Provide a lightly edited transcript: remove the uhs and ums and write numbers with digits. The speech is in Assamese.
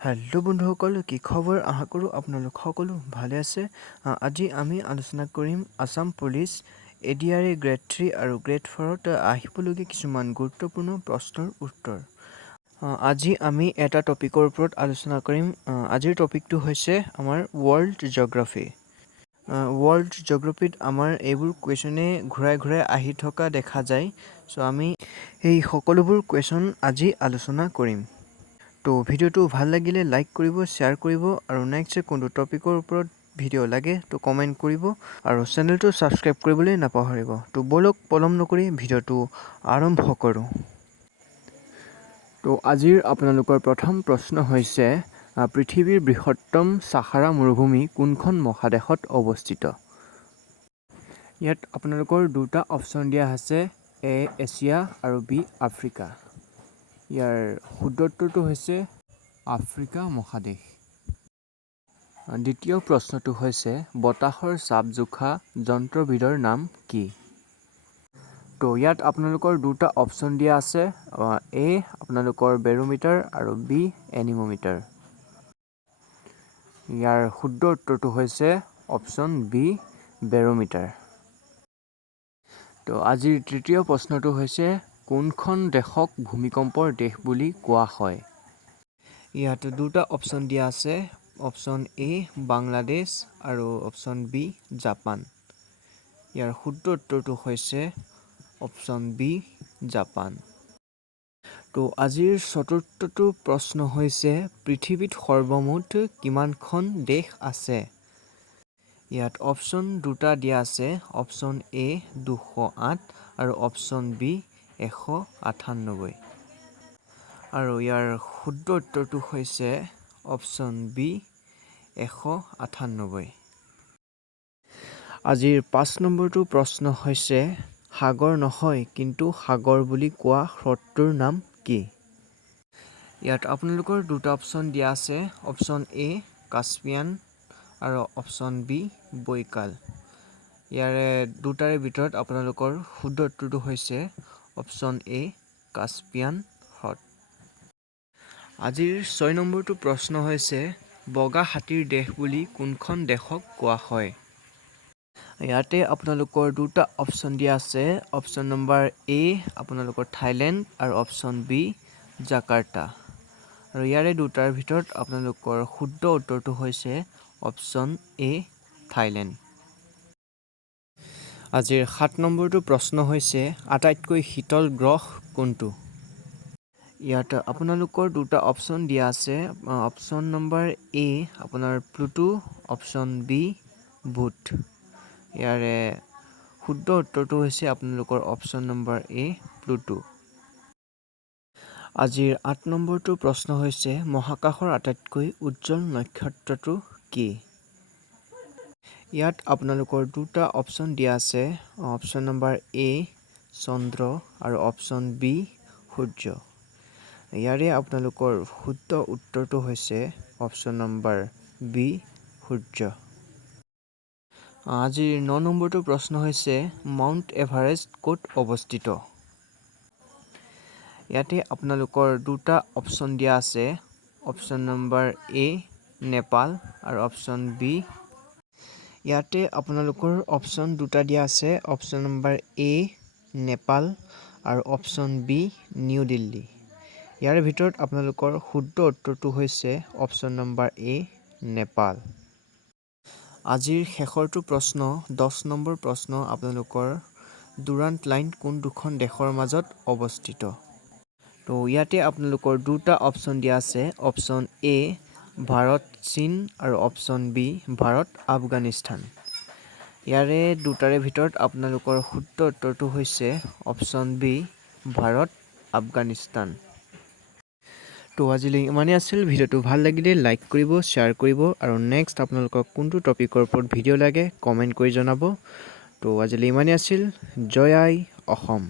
হেল্ল' বন্ধুসকল, কি খবৰ? আশা কৰোঁ আপোনালোক সকলো ভালে আছে। আজি আমি আলোচনা কৰিম আছাম পুলিচ ADRE গ্ৰেড 3 আৰু গ্ৰেড 4ত আহিবলগীয়া কিছুমান গুৰুত্বপূৰ্ণ প্ৰশ্নৰ উত্তৰ। আজি আমি এটা টপিকৰ ওপৰত আলোচনা কৰিম। আজিৰ টপিকটো হৈছে আমাৰ ৱৰ্ল্ড জিঅ'গ্ৰাফী। ৱৰ্ল্ড জিঅ'গ্ৰাফীত আমাৰ এইবোৰ কুৱেশ্যনে ঘূৰাই ঘূৰাই আহি থকা দেখা যায়। চ' আমি এই সকলোবোৰ কুৱেশ্যন আজি আলোচনা কৰিম। তো ভিডিঅ'টো ভাল লাগিলে লাইক কৰিব, শ্বেয়াৰ কৰিব আৰু নেক্সট কোনটো টপিকৰ ওপৰত ভিডিঅ' লাগে তো কমেণ্ট কৰিব আৰু চেনেলটো ছাবস্ক্ৰাইব কৰিবলৈ নাপাহৰিব। তো বলক পলম নকৰি ভিডিঅ'টো আৰম্ভ কৰোঁ। তো আজিৰ আপোনালোকৰ প্ৰথম প্ৰশ্ন হৈছে পৃথিৱীৰ বৃহত্তম ছাহাৰা মৰুভূমি কোনখন মহাদেশত অৱস্থিত? ইয়াত আপোনালোকৰ দুটা অপশ্যন দিয়া আছে, A এছিয়া আৰু B আফ্ৰিকা। ইয়াৰ শুদ্ধ উত্তৰটো হৈছে আফ্ৰিকা মহাদেশ। দ্বিতীয় প্ৰশ্নটো হৈছে বতাহৰ চাপ জোখা যন্ত্ৰবিধৰ নাম কি? তো ইয়াত আপোনালোকৰ দুটা অপশ্যন দিয়া আছে, A আপোনালোকৰ বেৰোমিটাৰ আৰু B এনিমোমিটাৰ। ইয়াৰ শুদ্ধ উত্তৰটো হৈছে অপশ্যন B বেৰোমিটাৰ। তো আজিৰ তৃতীয় প্ৰশ্নটো হৈছে কোনখন দেশক ভূমিকম্পৰ দেশ বুলি কোৱা হয়? ইয়াত দুটা অপশ্যন দিয়া আছে, অপশ্যন A বাংলাদেশ আৰু অপশ্যন B জাপান। ইয়াৰ শুদ্ধ উত্তৰটো হৈছে অপশ্যন B জাপান। তো আজিৰ চতুৰ্থটো প্ৰশ্ন হৈছে পৃথিৱীত সৰ্বমুঠ কিমানখন দেশ আছে? ইয়াত অপশ্যন দুটা দিয়া আছে, অপশ্যন A 208 আৰু অপশ্যন B 198। আৰু ইয়াৰ শুদ্ধ উত্তৰটো হৈছে অপশ্যন B 198। আজিৰ 5 নম্বৰটো প্ৰশ্ন হৈছে সাগৰ নহয় কিন্তু সাগৰ বুলি কোৱা হ্ৰদটোৰ নাম কি? ইয়াত আপোনালোকৰ দুটা অপশ্যন দিয়া আছে, অপশ্যন A কাস্পিয়ান আৰু অপশ্যন B বৈকাল। ইয়াৰে দুটাৰে ভিতৰত আপোনালোকৰ শুদ্ধ উত্তৰটো হৈছে অপশ্যন A কাস্পিয়ান হ্ৰদ। আজিৰ 6 নম্বৰটো প্ৰশ্ন হৈছে বগা হাতীৰ দেশ বুলি কোনখন দেশক কোৱা হয়? ইয়াতে আপোনালোকৰ দুটা অপশ্যন দিয়া আছে, অপশ্যন নম্বৰ A আপোনালোকৰ থাইলেণ্ড আৰু অপশ্যন B জাকাৰ্টা। আৰু ইয়াৰে দুটাৰ ভিতৰত আপোনালোকৰ শুদ্ধ উত্তৰটো হৈছে অপশ্যন A থাইলেণ্ড। আজিৰ 7 নম্বৰটো প্ৰশ্ন হৈছে আটাইতকৈ শীতল গ্ৰহ কোনটো? ইয়াত আপোনালোকৰ দুটা অপশ্যন দিয়া আছে, অপশ্যন নম্বৰ A আপোনাৰ প্লুটো, অপশ্যন B বুধ। ইয়াৰে শুদ্ধ উত্তৰটো হৈছে আপোনালোকৰ অপশ্যন নম্বৰ A প্লুটো। আজিৰ 8 নম্বৰটো প্ৰশ্ন হৈছে মহাকাশৰ আটাইতকৈ উজ্জ্বল নক্ষত্ৰটো কি? ইয়াত আপোনালোকৰ দুটা অপশ্যন দিয়া আছে, অপশ্যন নম্বৰ A চন্দ্ৰ আৰু অপশ্যন B সূৰ্য। ইয়াৰে আপোনালোকৰ শুদ্ধ উত্তৰটো হৈছে অপশ্যন নম্বৰ B সূৰ্য। আজিৰ 9 নম্বৰটো প্ৰশ্ন হৈছে মাউণ্ট এভাৰেষ্ট ক'ত অৱস্থিত? ইয়াতে আপোনালোকৰ দুটা অপশ্যন দিয়া আছে, অপশ্যন নম্বৰ A নেপাল আৰু অপশ্যন B। ইয়াতে আপোনালোকৰ অপশ্যন দুটা দিয়া আছে, অপশ্যন নম্বৰ A নেপাল আৰু অপশ্যন B নিউ দিল্লী। ইয়াৰ ভিতৰত আপোনালোকৰ শুদ্ধ উত্তৰটো হৈছে অপশ্যন নম্বৰ A নেপাল। আজিৰ শেষৰটো প্ৰশ্ন 10 নম্বৰ প্ৰশ্ন আপোনালোকৰ ডুৰাণ্ট লাইন কোন দুখন দেশৰ মাজত অৱস্থিত? তো ইয়াতে আপোনালোকৰ দুটা অপশ্যন দিয়া আছে, অপশ্যন A ভাৰত চীন আৰু অপশ্যন B ভাৰত আফগানিস্তান। ইয়াৰে দুটাৰে ভিতৰত আপোনালোকৰ শুদ্ধ উত্তৰটো হৈছে অপশ্যন B ভাৰত আফগানিস্তান। তো আজিলৈ ইমানেই আছিল। ভিডিঅ'টো ভাল লাগিলে লাইক কৰিব, শ্বেয়াৰ কৰিব আৰু নেক্সট আপোনালোকক কোনটো টপিকৰ ওপৰত ভিডিঅ' লাগে কমেণ্ট কৰি জনাব। তো আজিলৈ ইমানেই আছিল। জয় আই অসম।